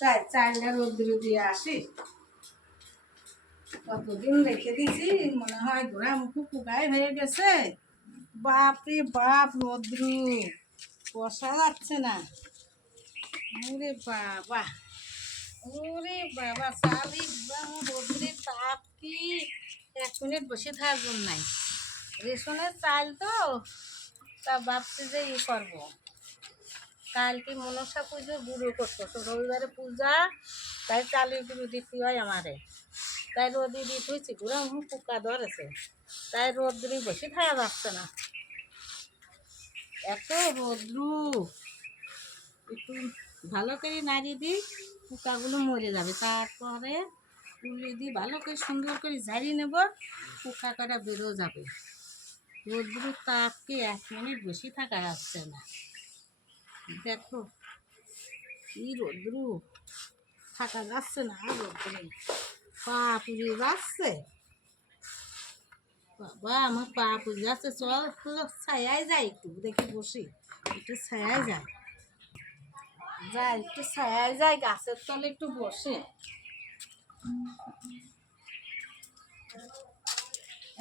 চালটা রোদ্দুরে দিয়ে আসি। কতদিন রেখে দিছি, মনে হয় গোড়া মুখে পোকাই হয়ে গেছে। বাপরে বাপ, রোদ্রু বসা যাচ্ছে না। ওরে বাবা, ওরে বাবা, চাল একদম রোদ্রের তাপ কি 1 মিনিট বসে থাকবেন নাই। রেশনের চাল তো, তা ভাবছি যে করবো, কালকে মনসা পুজো গুঁড়ো করতো, তো রবিবারে পূজা, তাই চালের গুঁড়ো দিতে হয় আমারে। তাই রোদি দিয়ে ধুইছি, গুঁড়া পোকা ধরেছে, তাই রোদ্রে বসে থাকা যাচ্ছে না। এত রোদ্রু, একটু ভালো করে নাড়িয়ে দিই, পোকাগুলো মরে যাবে। তারপরে তুলে দিয়ে ভালো করে সুন্দর করে ঝাড়িয়ে নেব, পোকা কটা বেরো যাবে। রোদ্রুর তাপকে 1 মিনিট বসে থাকা যাচ্ছে না। দেখো কি রোদ্রু, থাকা যাচ্ছে না রোদ্রে, পা পুড়িয়ে যাচ্ছে। বাবা, আমার পা পুড়ে যাচ্ছে। চল ছায়ায় যাই, একটু দেখি বসি, একটু ছায়ায় যাই, একটু ছায়ায় যাই, গাছের তলে একটু বসে।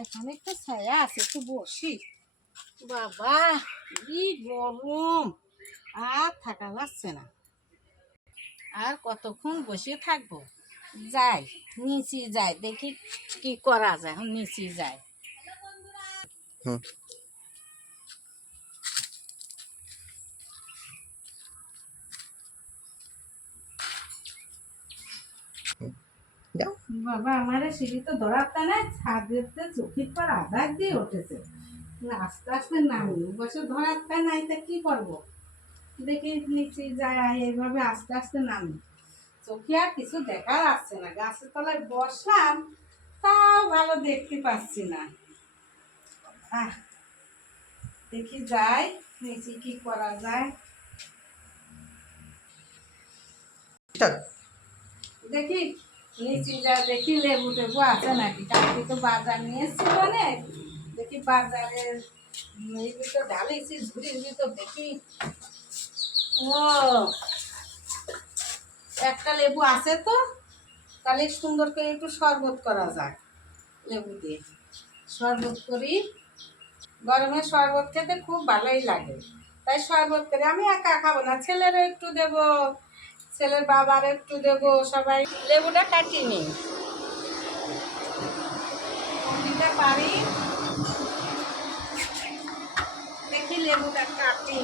এখানে একটু ছায়া আছে, একটু বসি। বাবা কি গরম, আর থাকা যাচ্ছে না। আর কতক্ষণ বসে থাকবো, যাই নিচে যাই, দেখি কি করা যায়। এখন নিচে যাই। বাবা, আমার সিঁড়ি তো ধরাতে নাই, ছাদেতে চোখের পর আধার দিয়ে উঠেছে। আস্তে আস্তে নামি, বসে ধরাতে নাই, তা কি করবো। দেখি নিচে যায়, এইভাবে আস্তে আস্তে নামি। চোখে আর কিছু দেখা যাচ্ছে না, গাছের তলায় বসলাম, তাও ভালো দেখতে পাচ্ছি না। দেখি যাই নিচে, কি করা যায়। দেখি নিচে যা, দেখি লেবু টেবু আছে নাকি। কালকে তো বাজার নিয়ে এসছিল অনেক, দেখি বাজারের এই তো ঢালেছি ঝুড়ির ভিতর, দেখি ও একটা লেবু আছে তো, তাহলে সুন্দর করে একটু শরবত করা যায়। লেবু দিয়ে শরবত করি, গরমে শরবত খেতে খুব ভালোই লাগে। তাই শরবত করে আমি একা খাবো না, ছেলেরও একটু দেব, ছেলের বাবার একটু দেব, সবাই। লেবুটা কাটিয়ে নিই, দিতে পারি। দেখি লেবুটা কাটি।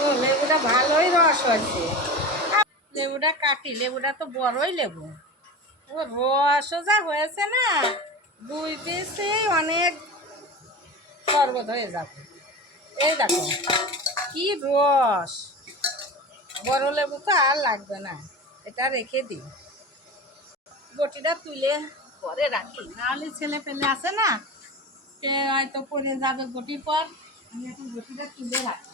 ও, লেবুটা ভালোই রস হয়েছে। লেবুটা কাটি, লেবুটা তো বড়ই লেবু, ও রসও যা হয়েছে না, 2 পিসেই অনেক শরবত হয়ে যাবে। এই দেখো কি রস, বড় লেবু তো আর লাগবে না, এটা রেখে দিই। বটিটা তুলে পরে রাখি, নাহলে ছেলে পেলে আছে না, সে হয়তো পরে যাবে বটির পর। আমি এখন বটিটা তুলে রাখি।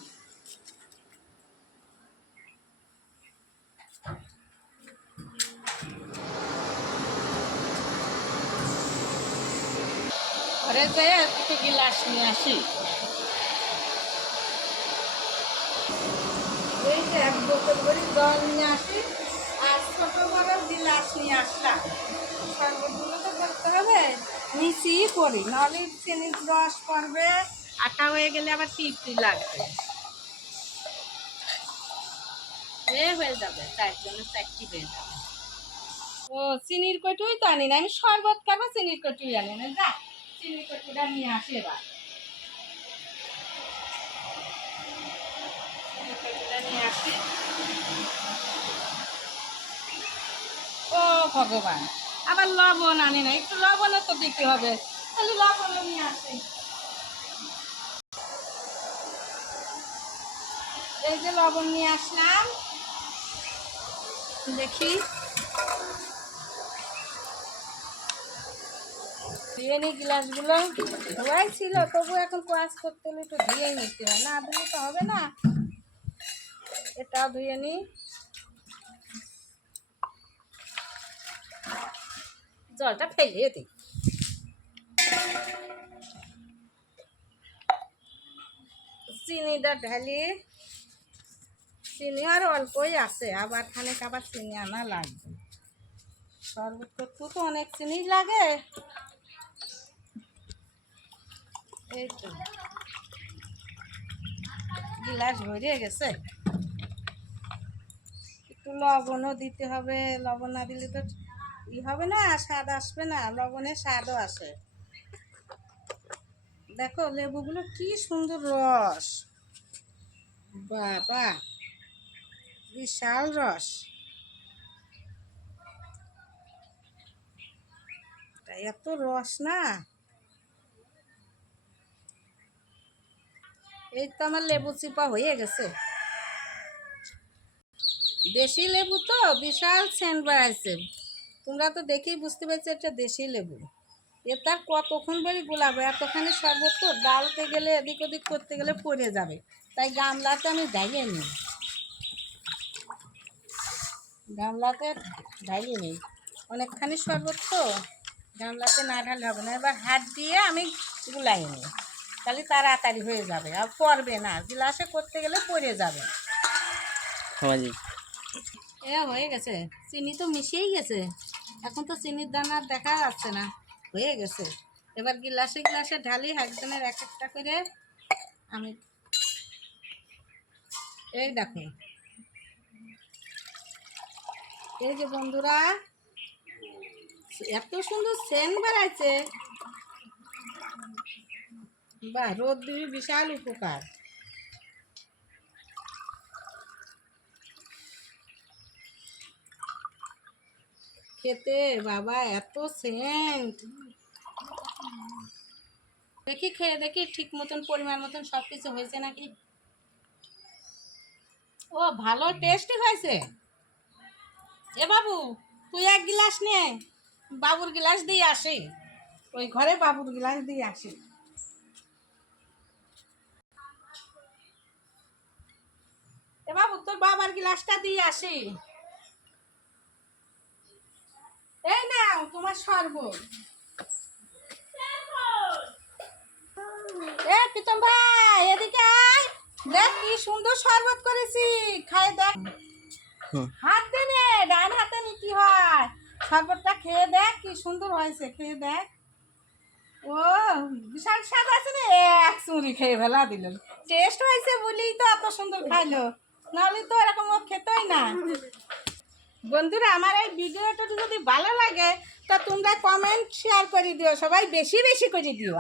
ঘরে যেয়ে একটু গিলাস নিয়ে আসি। এই যে 1 বোতল করে জল নিয়ে আসি, আর ছোট বড় গিলাস নিয়ে আসলাম। শরবতগুলো তো করতে হবে, নিচেই করি, নাহলে চিনির রস পড়বে, আটা হয়ে গেলে আবার টিপটি লাগবে। হয়ে যাবে, 4 জনের 4টি হয়ে যাবে। ও, চিনির কটুই তো আনি না, আমি শরবত খাবো, চিনির কটুই আনি না। যা, চিনির কটুটা নিয়ে আসি এবার। চিনির কটুটা নিয়ে আসি। ও ভগবান, আবার লবণ আনি না, একটু লবণও তো দিতে হবে, তাহলে লবণ নিয়ে আসি। এই যে লবণ নিয়ে আসলাম, দেখি ধুয়ে নিই। গ্লাসগুলো ধোয়াই ছিল, তবু এখন কাজ করতে হলে একটু ধুয়ে নিতে হয়, না ধুয়ে তো হবে না। এটাও ধুয়ে নিই, জলটা ফেলিয়ে দিই। চিনিটা ঢালি, চিনি আর অল্পই আছে, আবার খানিক আবার চিনি আনা লাগবে। শরবত করতেও তো অনেক চিনি লাগে। এই তো গিলাস ভরে গেছে, একটু লবণও দিতে হবে। লবণ না দিলে তো হবে না, স্বাদ আসবে না। লবণের স্বাদও আসে। দেখো লেবুগুলো কি সুন্দর রস, বাবা বিশাল রস। এত রস না। এই তো আমার লেবু চিপা হয়ে গেছে। দেশি লেবু তো বিশাল সেন্ট বাড়াইছে। তোমরা তো দেখেই বুঝতে পারছো এটা দেশি লেবু। এটা কতক্ষণ বেরি গোলাবো, এতখানি শরবত তো ডালতে গেলে এদিক ওদিক করতে গেলে পড়ে যাবে। তাই গামলাতে আমি ঢালিয়ে নিই, গামলাতে ঢালিয়ে নিই। অনেকখানি শরবত তো গামলাতে না ঢালে হবে না। এবার হাত দিয়ে আমি গুলাই নিই, তাহলে তাড়াতাড়ি হয়ে যাবে আর পড়বে না। গ্লাসে করতে গেলে পড়ে যাবে। এ হয়ে গেছে, চিনি তো মিশিয়েই গেছে। এখন তো চিনির দানা দেখা যাচ্ছে না, হয়ে গেছে। এবার গ্লাসে গ্লাসে ঢালি, একজনের এক একটা করে। আমি এই দেখো, এই যে বন্ধুরা, এত সুন্দর সেন্ট বেড়াইছে। বাহ, রোদ্দুর বিশাল উপকার। খেতে বাবা এত সেন্ট। দেখি খেয়ে দেখি ঠিক মতন পরিমাণ মতন সব কিছু হয়েছে নাকি। ও ভালো টেস্টি হয়েছে। এ বাবু, তুই এক গিলাস নে, বাবুর গিলাস দিয়ে আসি। ওই ঘরে বাবুর গিলাস দিয়ে আসি। এ বাবু, তোর বাবার গিলাসটা দিয়ে আসি। এই নাও তোমার শরবত। এ প্রীতম ভাই, এদিকে আয়। দেখ কি সুন্দর শরবত করেছি, খাই দেখ। হাত দে নে, ডান হাতে নিতে হয়। শরবতটা খেয়ে দেখ কি সুন্দর হয়েছে, খেয়ে দেখ। ও বিশাল স্বাদ আছে রে, এক চুরি খেয়ে ফেলা দিল। টেস্ট হয়েছে বলেই তো এত সুন্দর খাইলো, নাহলে তো এরকম ও খেতই না। বন্ধুরা, আমার এই ভিডিওটা যদি ভালো লাগে তা তোমরা কমেন্ট শেয়ার করে দিও, সবাই বেশি বেশি করে দিও।